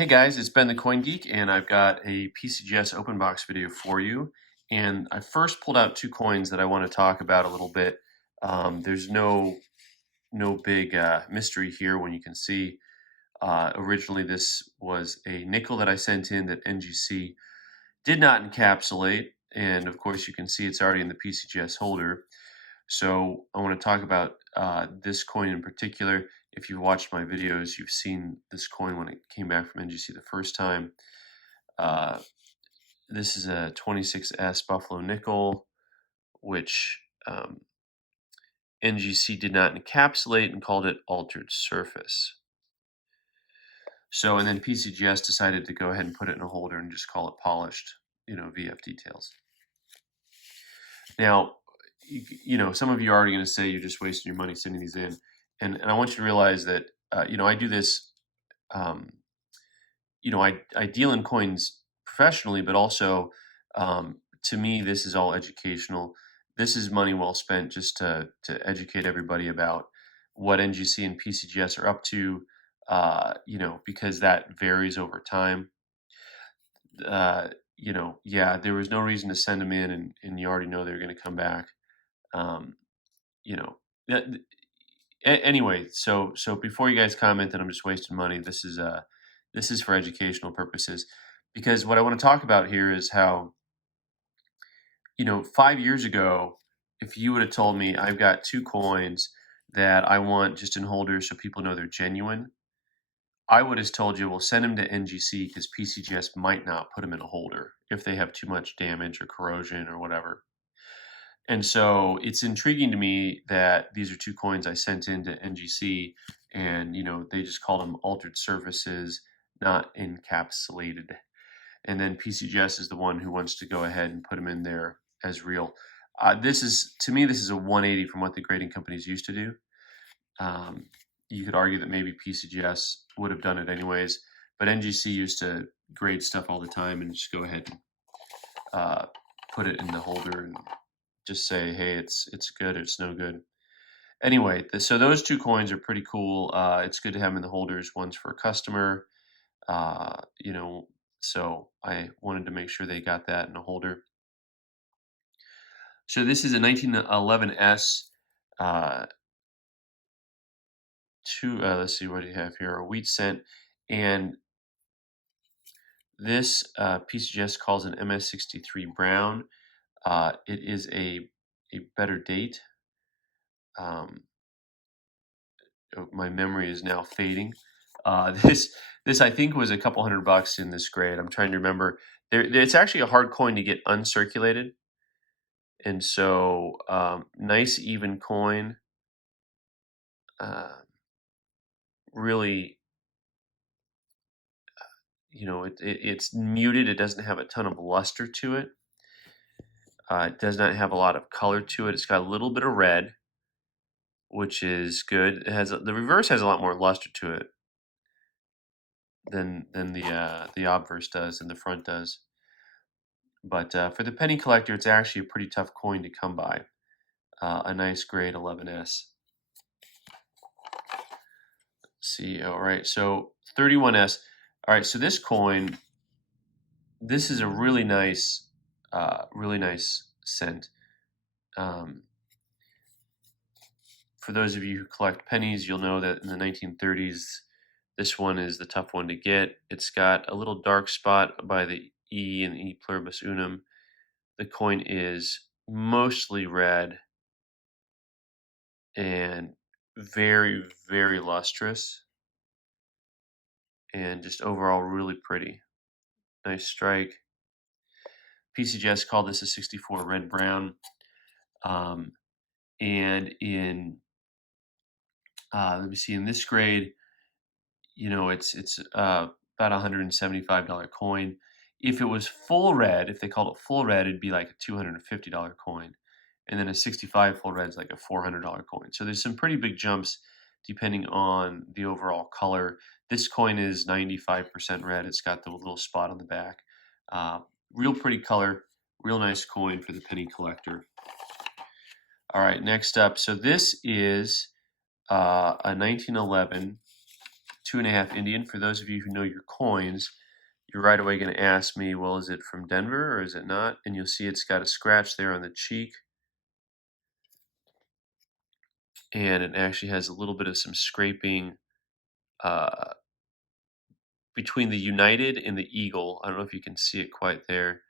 Hey guys, it's Ben the Coin Geek, and I've got a PCGS open box video for you. And I first pulled out two coins that I want to talk about a little bit. There's no big mystery here when you can see. Originally, this was a nickel that I sent in that NGC did not encapsulate, and of course, you can see it's already in the PCGS holder. So I want to talk about this coin in particular. If you've watched my videos, you've seen this coin when it came back from NGC the first time. This is a 26S Buffalo Nickel, which NGC did not encapsulate and called it altered surface. So, and then PCGS decided to go ahead and put it in a holder and just call it polished, VF details. Now, some of you are already going to say you're just wasting your money sending these in. And I want you to realize that, I do this, I deal in coins professionally, but also, to me, this is all educational. This is money well spent just to educate everybody about what NGC and PCGS are up to, because that varies over time. Yeah, there was no reason to send them in, and you already know they're going to come back. Anyway, so before you guys comment that I'm just wasting money, this is for educational purposes, because what I want to talk about here is how, 5 years ago, if you would have told me I've got two coins that I want just in holders so people know they're genuine, I would have told you, well, send them to NGC because PCGS might not put them in a holder if they have too much damage or corrosion or whatever. And so it's intriguing to me that these are two coins I sent into NGC, and they just called them altered surfaces, not encapsulated. And then PCGS is the one who wants to go ahead and put them in there as real. To me, this is a 180 from what the grading companies used to do. You could argue that maybe PCGS would have done it anyways, but NGC used to grade stuff all the time and just go ahead and put it in the holder and just say, hey, it's good, it's no good. Anyway, so those two coins are pretty cool. It's good to have them in the holders. One's for a customer, so I wanted to make sure they got that in a holder. So this is a 1911S. Let's see what do you have here, a wheat cent, and this PCGS calls an MS63 brown. It is a better date. My memory is now fading. This I think was a couple $100 in this grade. I'm trying to remember. It's actually a hard coin to get uncirculated, and so nice even coin. Really, it's muted. It doesn't have a ton of luster to it. It does not have a lot of color to it. It's got a little bit of red, which is good. It has the reverse has a lot more luster to it than the obverse does and the front does. But for the penny collector, it's actually a pretty tough coin to come by. A nice grade 11S. See, all right, so 31S. All right, so this coin, this is a really nice cent. For those of you who collect pennies, you'll know that in the 1930s, this one is the tough one to get. It's got a little dark spot by the E and E pluribus unum. The coin is mostly red and very, very lustrous, and just overall really pretty. Nice strike. PCGS called this a 64 red brown. And in let me see, in this grade, it's about $175 coin. If it was full red, if they called it full red, it'd be like a $250 coin. And then a 65 full red is like a $400 coin. So there's some pretty big jumps depending on the overall color. This coin is 95% red. It's got the little spot on the back. Real pretty color, real nice coin for the penny collector. All right, next up. So this is a 1911 2.5 Indian. For those of you who know your coins, you're right away going to ask me, well, is it from Denver or is it not? And you'll see it's got a scratch there on the cheek. And it actually has a little bit of some scraping between the United and the Eagle. I don't know if you can see it quite there.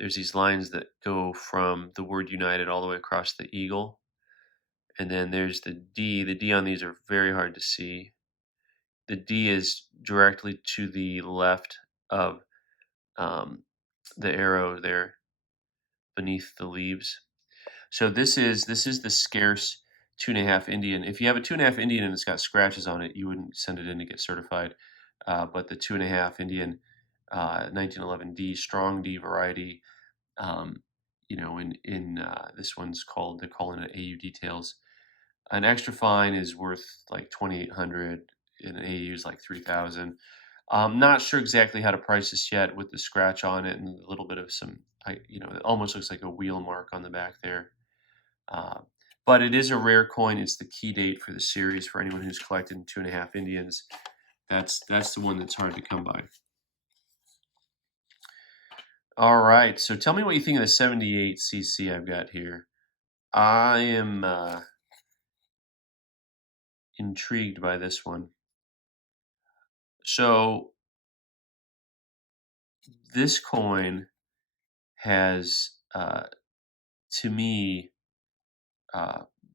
There's these lines that go from the word United all the way across the Eagle. And then there's the D. The D on these are very hard to see. The D is directly to the left of the arrow there beneath the leaves. So this is the scarce 2.5 Indian. If you have a 2.5 Indian and it's got scratches on it, you wouldn't send it in to get certified. But the 2.5 Indian 1911 D, strong D variety, you know, in this one's called, they're calling it AU details. An extra fine is worth like 2,800, and an AU is like 3,000. I'm not sure exactly how to price this yet with the scratch on it and a little bit of some, you know, it almost looks like a wheel mark on the back there. But it is a rare coin. It's the key date for the series for anyone who's collected 2.5 Indians. That's the one that's hard to come by. All right, so tell me what you think of the 78cc I've got here. I am intrigued by this one. So this coin has, to me,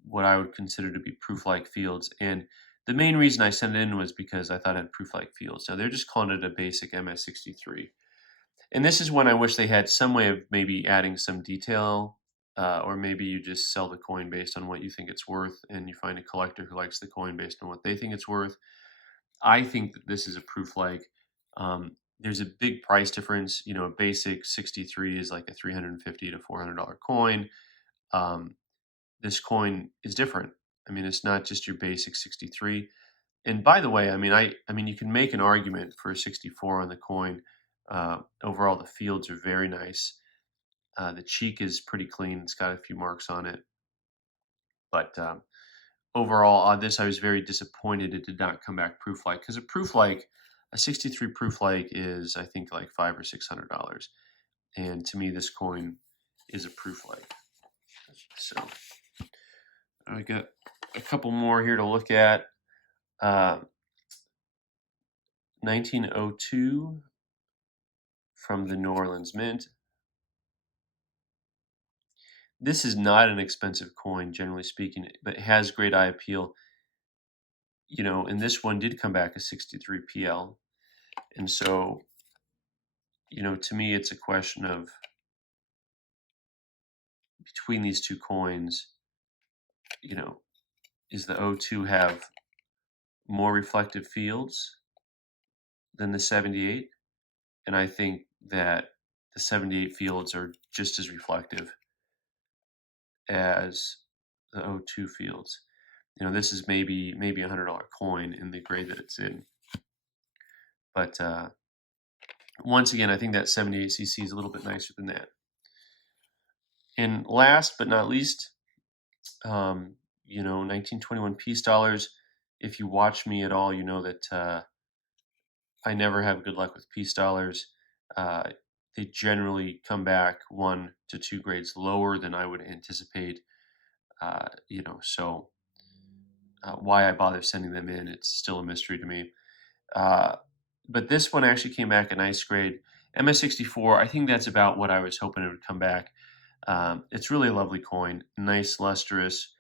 what I would consider to be proof-like fields. And the main reason I sent it in was because I thought it had proof-like fields. Now they're just calling it a basic MS63. And this is when I wish they had some way of maybe adding some detail, or maybe you just sell the coin based on what you think it's worth, and you find a collector who likes the coin based on what they think it's worth. I think that this is a proof-like. There's a big price difference. You know, a basic 63 is like a $350 to $400 coin. This coin is different. I mean, it's not just your basic 63. And by the way, I mean, you can make an argument for a 64 on the coin. Overall, the fields are very nice. The cheek is pretty clean. It's got a few marks on it. But overall, on this, I was very disappointed it did not come back proof-like. Because a 63 proof-like is, I think, like $500 or $600. And to me, this coin is a proof-like. So I got a couple more here to look at. 1902 from the New Orleans Mint. This is not an expensive coin, generally speaking, but it has great eye appeal. You know, and this one did come back a 63 PL. And so, you know, to me, it's a question of between these two coins, you know, is the 02 have more reflective fields than the 78? And I think that the 78 fields are just as reflective as the 02 fields. You know, this is maybe a $100 coin in the grade that it's in. But once again, I think that 78cc is a little bit nicer than that. And last but not least, you know, 1921 peace dollars. If you watch me at all, you know that I never have good luck with peace dollars. They generally come back 1 to 2 grades lower than I would anticipate. You know, so why I bother sending them in, it's still a mystery to me. But this one actually came back a nice grade. MS64, I think that's about what I was hoping it would come back. It's really a lovely coin, nice, lustrous,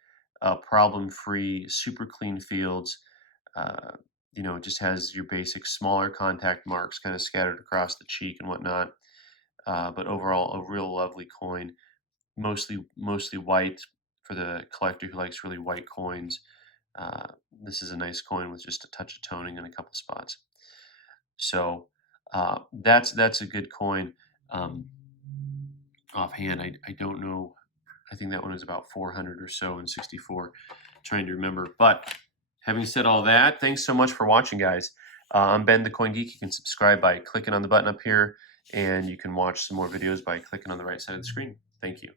problem-free, super clean fields. You know, it just has your basic smaller contact marks kind of scattered across the cheek and whatnot. But overall, a real lovely coin, mostly white for the collector who likes really white coins. This is a nice coin with just a touch of toning in a couple spots. So that's a good coin. Offhand, I don't know. I think that one was about 400 or so in 64. Trying to remember. But having said all that, thanks so much for watching, guys. I'm Ben, TheCoinGeek. You can subscribe by clicking on the button up here, and you can watch some more videos by clicking on the right side of the screen. Thank you.